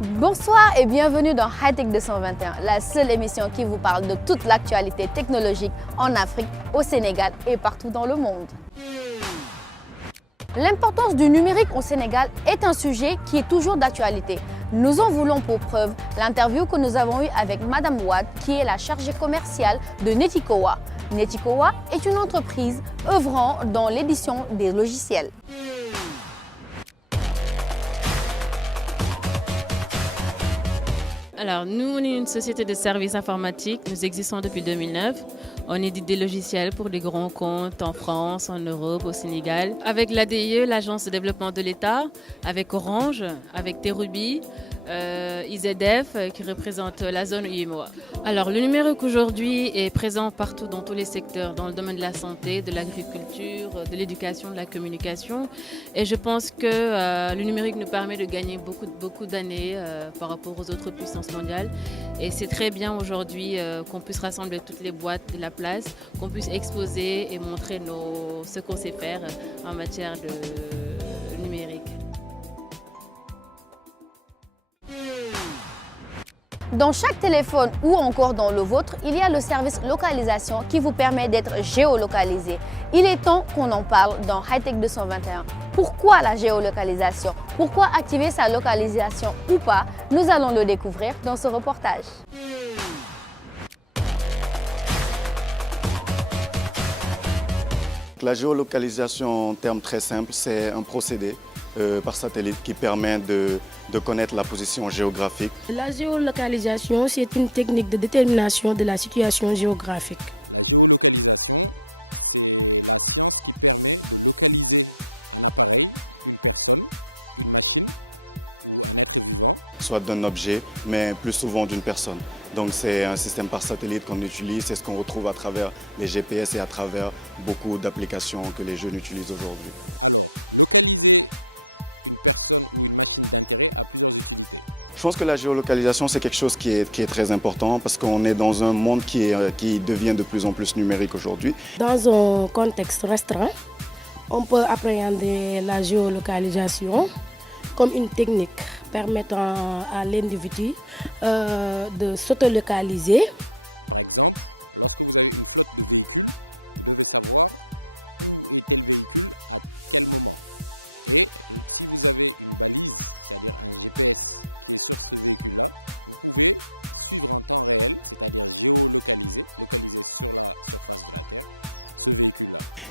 Bonsoir et bienvenue dans Hightech 221, la seule émission qui vous parle de toute l'actualité technologique en Afrique, au Sénégal et partout dans le monde. L'importance du numérique au Sénégal est un sujet qui est toujours d'actualité. Nous en voulons pour preuve l'interview que nous avons eue avec Madame Wade, qui est la chargée commerciale de Netikowa. Netikowa est une entreprise œuvrant dans l'édition des logiciels. Alors, nous, on est une société de services informatiques. Nous existons depuis 2009. On édite des logiciels pour des grands comptes en France, en Europe, au Sénégal. Avec l'ADIE, l'Agence de développement de l'État, avec Orange, avec Terubi, IZF qui représente la zone UEMOA. Alors, le numérique aujourd'hui est présent partout dans tous les secteurs, dans le domaine de la santé, de l'agriculture, de l'éducation, de la communication. Et je pense que le numérique nous permet de gagner beaucoup d'années par rapport aux autres puissances mondiales. Et c'est très bien aujourd'hui qu'on puisse rassembler toutes les boîtes de la place, qu'on puisse exposer et montrer ce qu'on sait faire en matière de numérique. Dans chaque téléphone ou encore dans le vôtre, il y a le service localisation qui vous permet d'être géolocalisé. Il est temps qu'on en parle dans Hightech 221. Pourquoi la géolocalisation? Pourquoi activer sa localisation ou pas? Nous allons le découvrir dans ce reportage. La géolocalisation, en termes très simples, c'est un procédé par satellite qui permet de connaître la position géographique. La géolocalisation, c'est une technique de détermination de la situation géographique. Soit d'un objet, mais plus souvent d'une personne. Donc c'est un système par satellite qu'on utilise, c'est ce qu'on retrouve à travers les GPS et à travers beaucoup d'applications que les jeunes utilisent aujourd'hui. Je pense que la géolocalisation, c'est quelque chose qui est très important parce qu'on est dans un monde qui devient de plus en plus numérique aujourd'hui. Dans un contexte restreint, on peut appréhender la géolocalisation comme une technique permettant à l'individu de s'autolocaliser.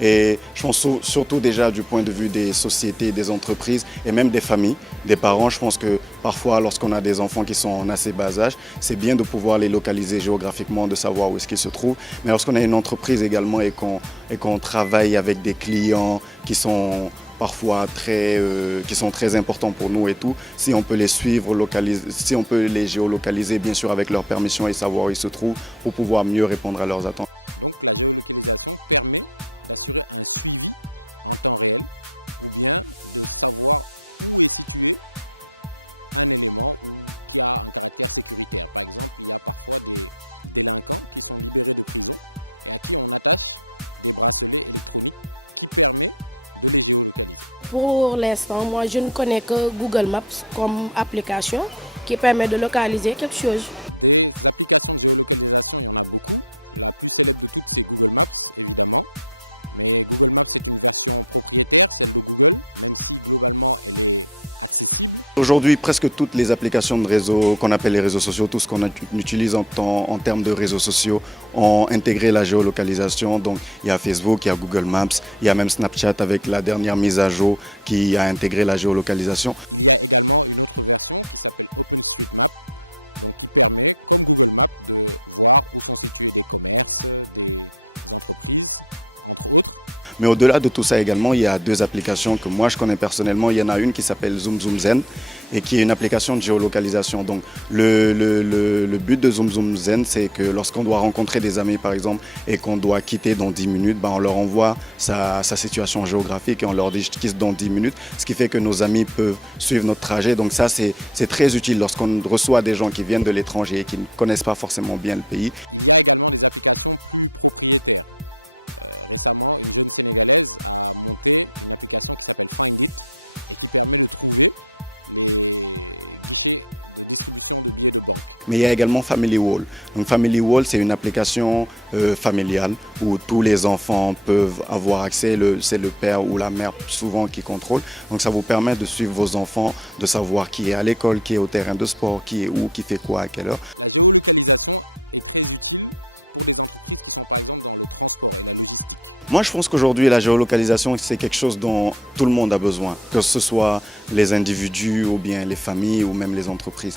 Et je pense surtout déjà du point de vue des sociétés, des entreprises et même des familles, des parents. Je pense que parfois lorsqu'on a des enfants qui sont en assez bas âge, c'est bien de pouvoir les localiser géographiquement, de savoir où est-ce qu'ils se trouvent. Mais lorsqu'on a une entreprise également et qu'on travaille avec des clients qui sont parfois qui sont très importants pour nous et tout, si on peut les suivre, si on peut les géolocaliser bien sûr avec leur permission et savoir où ils se trouvent pour pouvoir mieux répondre à leurs attentes. Pour l'instant, moi, je ne connais que Google Maps comme application qui permet de localiser quelque chose. Aujourd'hui, presque toutes les applications de réseau qu'on appelle les réseaux sociaux, tout ce qu'on utilise en termes de réseaux sociaux, ont intégré la géolocalisation. Donc, il y a Facebook, il y a Google Maps, il y a même Snapchat avec la dernière mise à jour qui a intégré la géolocalisation. Mais au-delà de tout ça également, il y a deux applications que moi je connais personnellement. Il y en a une qui s'appelle Zoom Zoom Zen et qui est une application de géolocalisation. Donc le but de Zoom Zoom Zen, c'est que lorsqu'on doit rencontrer des amis par exemple et qu'on doit quitter dans 10 minutes, on leur envoie sa situation géographique et on leur dit je quitte dans 10 minutes, ce qui fait que nos amis peuvent suivre notre trajet. Donc ça c'est très utile lorsqu'on reçoit des gens qui viennent de l'étranger et qui ne connaissent pas forcément bien le pays. Mais il y a également Family Wall. Donc Family Wall, c'est une application familiale où tous les enfants peuvent avoir accès. C'est le père ou la mère souvent qui contrôle. Donc ça vous permet de suivre vos enfants, de savoir qui est à l'école, qui est au terrain de sport, qui est où, qui fait quoi, à quelle heure. Moi, je pense qu'aujourd'hui, la géolocalisation, c'est quelque chose dont tout le monde a besoin, que ce soit les individus ou bien les familles ou même les entreprises.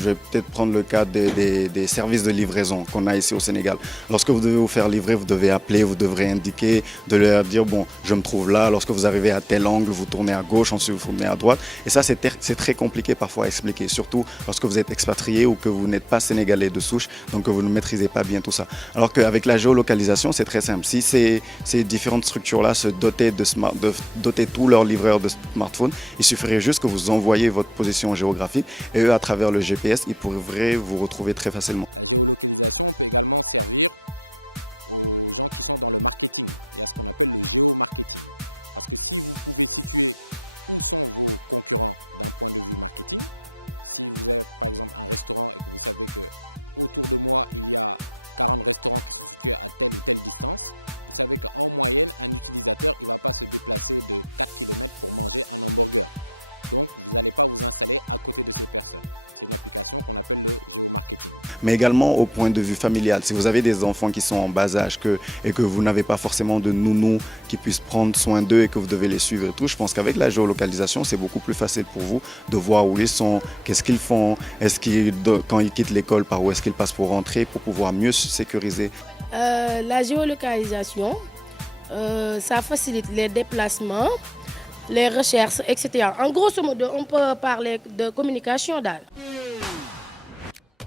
Je vais peut-être prendre le cas des services de livraison qu'on a ici au Sénégal. Lorsque vous devez vous faire livrer, vous devez appeler, vous devrez indiquer, de leur dire bon, je me trouve là. Lorsque vous arrivez à tel angle, vous tournez à gauche, ensuite vous tournez à droite. Et ça, c'est très compliqué parfois à expliquer, surtout lorsque vous êtes expatrié ou que vous n'êtes pas sénégalais de souche, donc que vous ne maîtrisez pas bien tout ça. Alors qu'avec la géolocalisation, c'est très simple. Si ces différentes structures-là se dotaient de doter tous leurs livreurs de smartphones, il suffirait juste que vous envoyiez votre position géographique et eux, à travers le GPS, ils pourraient vous retrouver très facilement. Mais également au point de vue familial. Si vous avez des enfants qui sont en bas âge et que vous n'avez pas forcément de nounou qui puisse prendre soin d'eux et que vous devez les suivre et tout, je pense qu'avec la géolocalisation, c'est beaucoup plus facile pour vous de voir où ils sont, qu'est-ce qu'ils font, quand ils quittent l'école, par où est-ce qu'ils passent pour rentrer, pour pouvoir mieux se sécuriser. La géolocalisation, ça facilite les déplacements, les recherches, etc. En grosso modo, on peut parler de communication d'âge.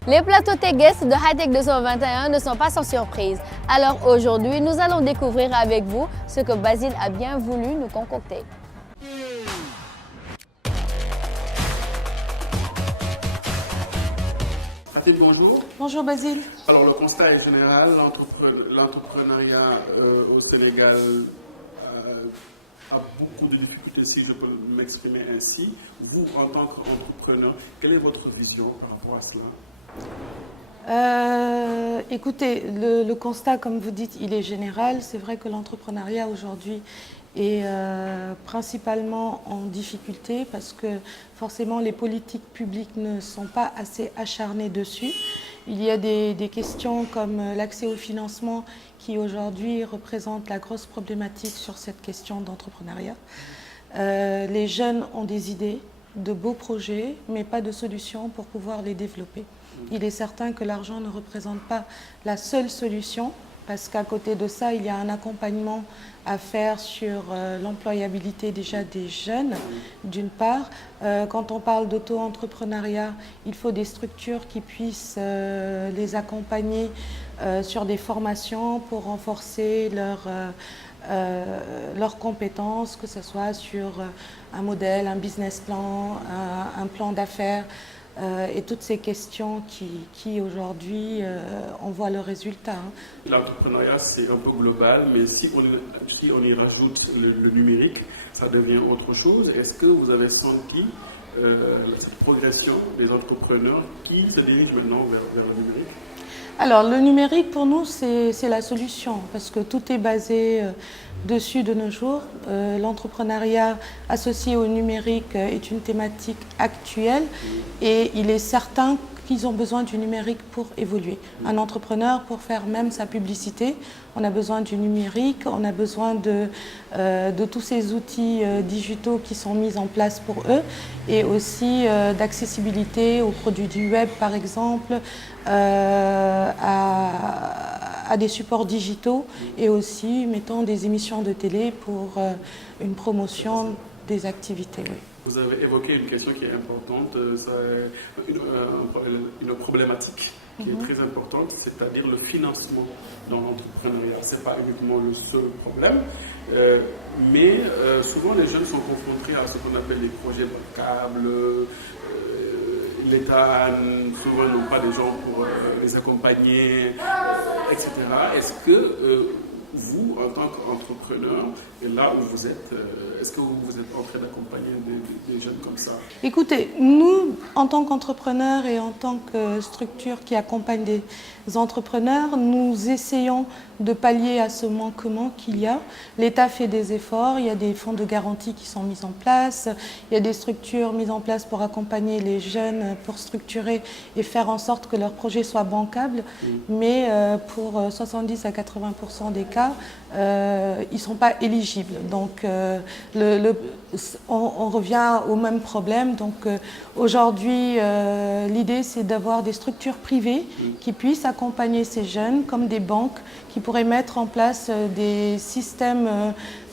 Les plateaux Tech Guest de Hightech 221 ne sont pas sans surprise. Alors aujourd'hui, nous allons découvrir avec vous ce que Basile a bien voulu nous concocter. Fatim, bonjour. Bonjour Basile. Alors le constat est général, l'entrepreneuriat au Sénégal a beaucoup de difficultés, si je peux m'exprimer ainsi. Vous, en tant qu'entrepreneur, quelle est votre vision par rapport à cela ? Écoutez, le constat, comme vous dites, il est général. C'est vrai que l'entrepreneuriat aujourd'hui est principalement en difficulté parce que forcément les politiques publiques ne sont pas assez acharnées dessus. Il y a des questions comme l'accès au financement qui aujourd'hui représente la grosse problématique sur cette question d'entrepreneuriat. Les jeunes ont des idées, de beaux projets, mais pas de solutions pour pouvoir les développer. Il est certain que l'argent ne représente pas la seule solution, parce qu'à côté de ça, il y a un accompagnement à faire sur l'employabilité déjà des jeunes, d'une part. Quand on parle d'auto-entrepreneuriat, il faut des structures qui puissent les accompagner sur des formations pour renforcer leurs compétences, que ce soit sur un modèle, un business plan, un plan d'affaires, et toutes ces questions qui aujourd'hui, on voit le résultat. L'entrepreneuriat, c'est un peu global, mais si on y rajoute le numérique, ça devient autre chose. Est-ce que vous avez senti cette progression des entrepreneurs qui se dirigent maintenant vers le numérique ? Alors, le numérique, pour nous, c'est la solution, parce que tout est basé dessus de nos jours. L'entrepreneuriat associé au numérique est une thématique actuelle et il est certain qu'ils ont besoin du numérique pour évoluer. Un entrepreneur, pour faire même sa publicité, on a besoin du numérique, on a besoin de tous ces outils digitaux qui sont mis en place pour eux et aussi d'accessibilité aux produits du web, par exemple, à des supports digitaux et aussi, mettons, des émissions de télé pour une promotion des activités. Oui. Vous avez évoqué une question qui est importante, une problématique qui est très importante, c'est-à-dire le financement dans l'entrepreneuriat. Ce n'est pas uniquement le seul problème, mais souvent les jeunes sont confrontés à ce qu'on appelle les projets bancables, l'État souvent n'a pas des gens pour les accompagner, etc. Est-ce que vous, en tant qu'entrepreneur, et là où vous êtes, est-ce que vous êtes en train d'accompagner des jeunes comme ça? Écoutez, nous, en tant qu'entrepreneurs et en tant que structure qui accompagne des entrepreneurs, nous essayons de pallier à ce manquement qu'il y a. L'État fait des efforts, il y a des fonds de garantie qui sont mis en place, il y a des structures mises en place pour accompagner les jeunes, pour structurer et faire en sorte que leur projet soit bancable. Mais pour 70 à 80% des cas, ils ne sont pas éligibles. Donc on revient au même problème. Donc aujourd'hui, l'idée c'est d'avoir des structures privées qui puissent accompagner ces jeunes, comme des banques qui pourraient mettre en place des systèmes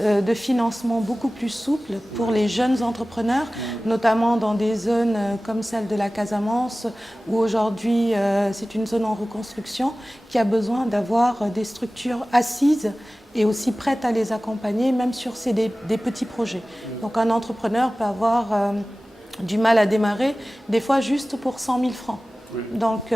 de financement beaucoup plus souples pour les jeunes entrepreneurs, notamment dans des zones comme celle de la Casamance, où aujourd'hui c'est une zone en reconstruction qui a besoin d'avoir des structures assises et aussi prêtes à les accompagner, même sur des petits projets. Donc un entrepreneur peut avoir du mal à démarrer, des fois juste pour 100 000 francs. Donc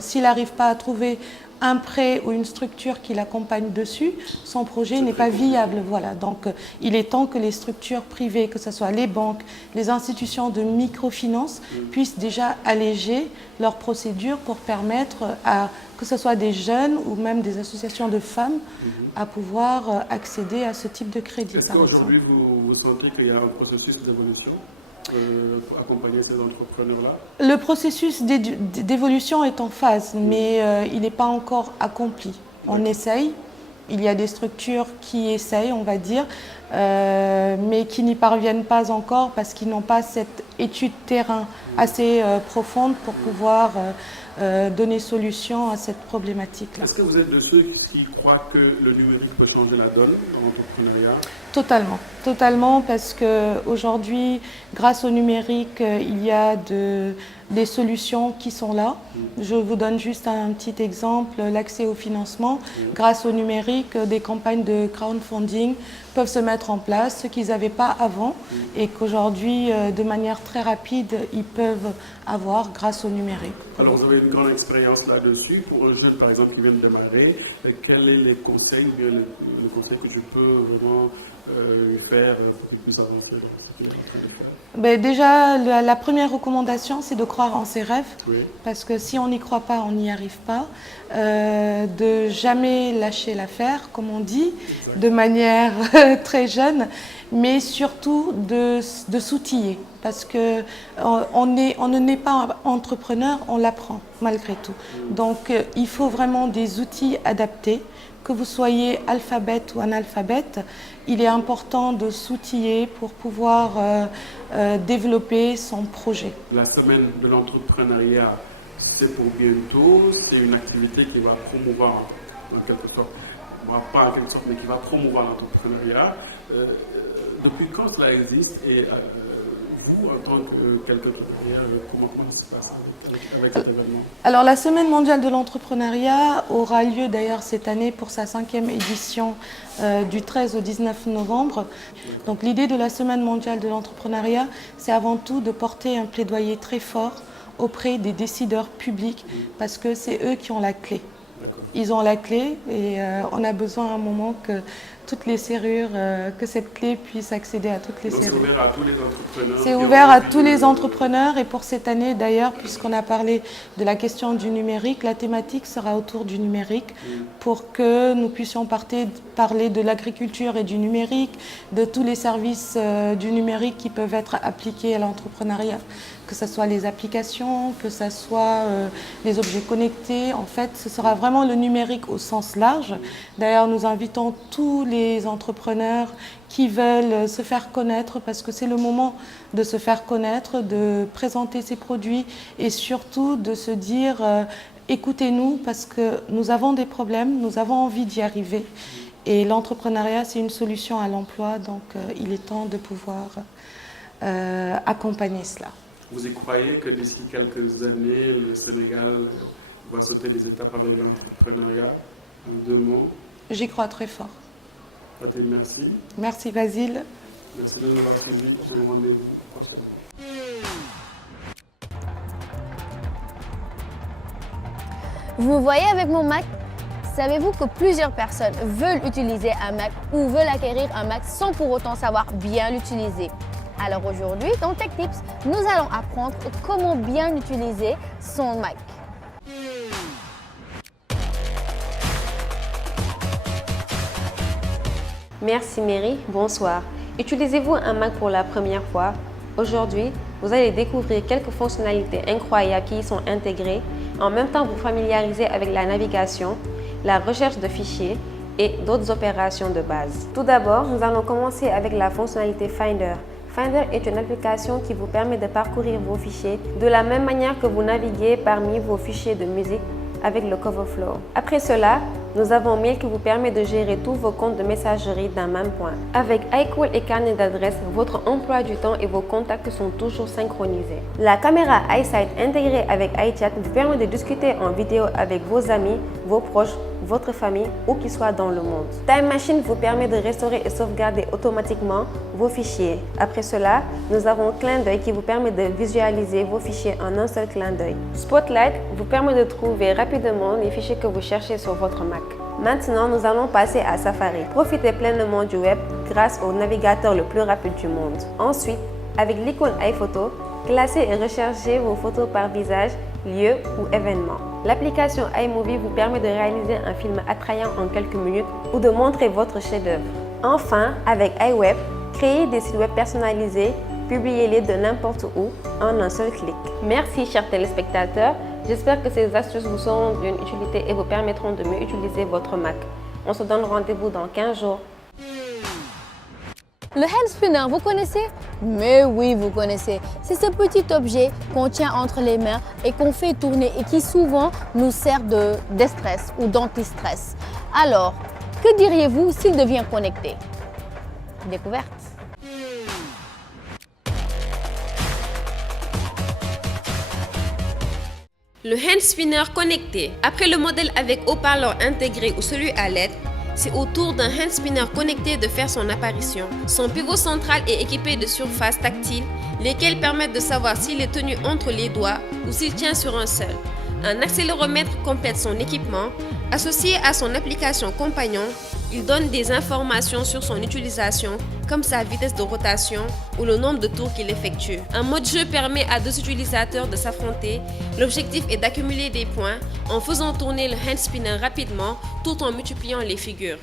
s'il n'arrive pas à trouver un prêt ou une structure qui l'accompagne dessus, son projet n'est pas viable. Voilà. Donc il est temps que les structures privées, que ce soit les banques, les institutions de microfinance, puissent déjà alléger leurs procédures pour permettre à que ce soit des jeunes ou même des associations de femmes à pouvoir accéder à ce type de crédit. Est-ce qu'aujourd'hui vous sentez qu'il y a un processus d'évolution pour accompagner ces entrepreneurs-là? Le processus d'évolution est en phase, mais il n'est pas encore accompli. On essaye, il y a des structures qui essayent, on va dire, mais qui n'y parviennent pas encore parce qu'ils n'ont pas cette étude terrain assez profonde pour pouvoir donner solution à cette problématique-là. Est-ce que vous êtes de ceux qui croient que le numérique peut changer la donne dans l'entrepreneuriat? Totalement, parce qu'aujourd'hui, grâce au numérique, il y a des solutions qui sont là. Je vous donne juste un petit exemple, l'accès au financement. Grâce au numérique, des campagnes de crowdfunding peuvent se mettre en place, ce qu'ils n'avaient pas avant, et qu'aujourd'hui, de manière très rapide, ils peuvent avoir grâce au numérique. Alors vous avez une grande expérience là-dessus. Pour un jeune, par exemple, qui vient de démarrer, quels sont les conseils, ou bien les conseils que je peux vraiment lui faire pour qu'il puisse avancer dans ce qu'il est en train de faire? Déjà, la première recommandation, c'est de croire en ses rêves, parce que si on n'y croit pas, on n'y arrive pas. De jamais lâcher l'affaire, comme on dit, de manière très jeune, mais surtout de s'outiller, parce que on ne naît pas entrepreneur, on l'apprend malgré tout. Donc il faut vraiment des outils adaptés. Que vous soyez alphabète ou analphabète, il est important de s'outiller pour pouvoir développer son projet. La semaine de l'entrepreneuriat, c'est pour bientôt, c'est une activité qui va promouvoir, en quelque sorte, pas en quelque sorte, mais qui va promouvoir l'entrepreneuriat. Depuis quand cela existe et vous, en tant que quelqu'un d'entrepreneuriat, comment ça se passe avec cet événement? Alors, la Semaine mondiale de l'entrepreneuriat aura lieu d'ailleurs cette année pour sa 5e édition du 13 au 19 novembre. Donc, l'idée de la Semaine mondiale de l'entrepreneuriat, c'est avant tout de porter un plaidoyer très fort auprès des décideurs publics parce que c'est eux qui ont la clé. Ils ont la clé et on a besoin à un moment que toutes les serrures, que cette clé puisse accéder à toutes les serrures. Donc c'est ouvert à tous les entrepreneurs? C'est ouvert à tous les entrepreneurs et pour cette année d'ailleurs, puisqu'on a parlé de la question du numérique, la thématique sera autour du numérique pour que nous puissions parler de l'agriculture et du numérique, de tous les services du numérique qui peuvent être appliqués à l'entrepreneuriat. Que ce soit les applications, que ce soit les objets connectés. En fait, ce sera vraiment le numérique au sens large. D'ailleurs, nous invitons tous les entrepreneurs qui veulent se faire connaître parce que c'est le moment de se faire connaître, de présenter ses produits et surtout de se dire écoutez-nous parce que nous avons des problèmes, nous avons envie d'y arriver. Et l'entrepreneuriat, c'est une solution à l'emploi, donc il est temps de pouvoir accompagner cela. Vous y croyez que d'ici quelques années, le Sénégal va sauter des étapes avec l'entrepreneuriat? En 2 mots. J'y crois très fort. Fatim, merci. Merci Basile. Merci de nous avoir suivis. On se rendez-vous prochainement. Vous me voyez avec mon Mac? Savez-vous que plusieurs personnes veulent utiliser un Mac ou veulent acquérir un Mac sans pour autant savoir bien l'utiliser? Alors aujourd'hui, dans Tech Tips, nous allons apprendre comment bien utiliser son Mac. Merci Mary, bonsoir. Utilisez-vous un Mac pour la première fois? Aujourd'hui, vous allez découvrir quelques fonctionnalités incroyables qui y sont intégrées, en même temps vous familiariser avec la navigation, la recherche de fichiers et d'autres opérations de base. Tout d'abord, nous allons commencer avec la fonctionnalité Finder. Finder est une application qui vous permet de parcourir vos fichiers de la même manière que vous naviguez parmi vos fichiers de musique avec le Coverflow. Après cela, nous avons Mail qui vous permet de gérer tous vos comptes de messagerie d'un même point. Avec iCall et carnet d'adresses, votre emploi du temps et vos contacts sont toujours synchronisés. La caméra iSight intégrée avec iChat vous permet de discuter en vidéo avec vos amis, vos proches, votre famille, où qu'ils soient dans le monde. Time Machine vous permet de restaurer et sauvegarder automatiquement vos fichiers. Après cela, nous avons Clin d'œil qui vous permet de visualiser vos fichiers en un seul clin d'œil. Spotlight vous permet de trouver rapidement les fichiers que vous cherchez sur votre Mac. Maintenant, nous allons passer à Safari. Profitez pleinement du web grâce au navigateur le plus rapide du monde. Ensuite, avec l'icône iPhoto, classez et recherchez vos photos par visage, lieu ou événement. L'application iMovie vous permet de réaliser un film attrayant en quelques minutes ou de montrer votre chef-d'œuvre. Enfin, avec iWeb, créez des sites web personnalisés, publiez-les de n'importe où en un seul clic. Merci chers téléspectateurs, j'espère que ces astuces vous seront d'une utilité et vous permettront de mieux utiliser votre Mac. On se donne rendez-vous dans 15 jours. Le hand spinner, vous connaissez? Mais oui, vous connaissez. C'est ce petit objet qu'on tient entre les mains et qu'on fait tourner et qui souvent nous sert de déstress ou d'anti-stress. Alors, que diriez-vous s'il devient connecté? Découverte. Le hand spinner connecté. Après le modèle avec haut-parleur intégré ou celui à LED, c'est au tour d'un hand spinner connecté de faire son apparition. Son pivot central est équipé de surfaces tactiles, lesquelles permettent de savoir s'il est tenu entre les doigts ou s'il tient sur un seul. Un accéléromètre complète son équipement. Associé à son application compagnon, il donne des informations sur son utilisation, comme sa vitesse de rotation ou le nombre de tours qu'il effectue. Un mode jeu permet à deux utilisateurs de s'affronter. L'objectif est d'accumuler des points en faisant tourner le hand spinner rapidement tout en multipliant les figures.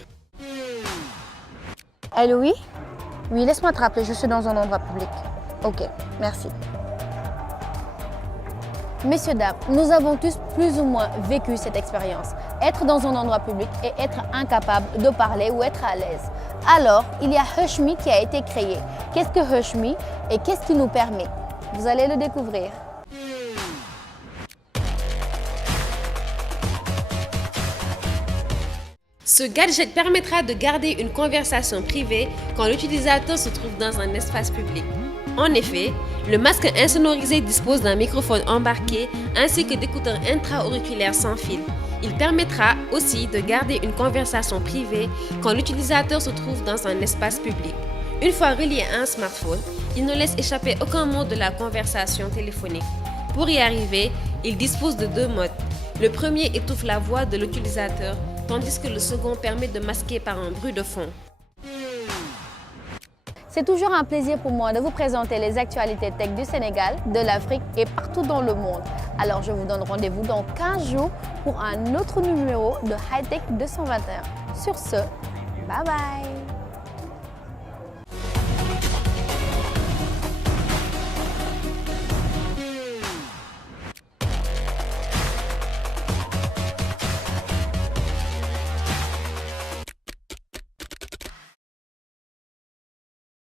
Allô, oui? Oui, laisse-moi te rappeler, je suis dans un endroit public. Ok, merci. Messieurs, dames, nous avons tous plus ou moins vécu cette expérience. Être dans un endroit public et être incapable de parler ou être à l'aise. Alors, il y a HushMe qui a été créé. Qu'est-ce que HushMe et qu'est-ce qu'il nous permet? Vous allez le découvrir. Ce gadget permettra de garder une conversation privée quand l'utilisateur se trouve dans un espace public. En effet, le masque insonorisé dispose d'un microphone embarqué ainsi que d'écouteurs intra-auriculaires sans fil. Il permettra aussi de garder une conversation privée quand l'utilisateur se trouve dans un espace public. Une fois relié à un smartphone, il ne laisse échapper aucun mot de la conversation téléphonique. Pour y arriver, il dispose de deux modes. Le premier étouffe la voix de l'utilisateur, tandis que le second permet de masquer par un bruit de fond. C'est toujours un plaisir pour moi de vous présenter les actualités tech du Sénégal, de l'Afrique et partout dans le monde. Alors je vous donne rendez-vous dans 15 jours pour un autre numéro de Hightech 221. Sur ce, bye bye!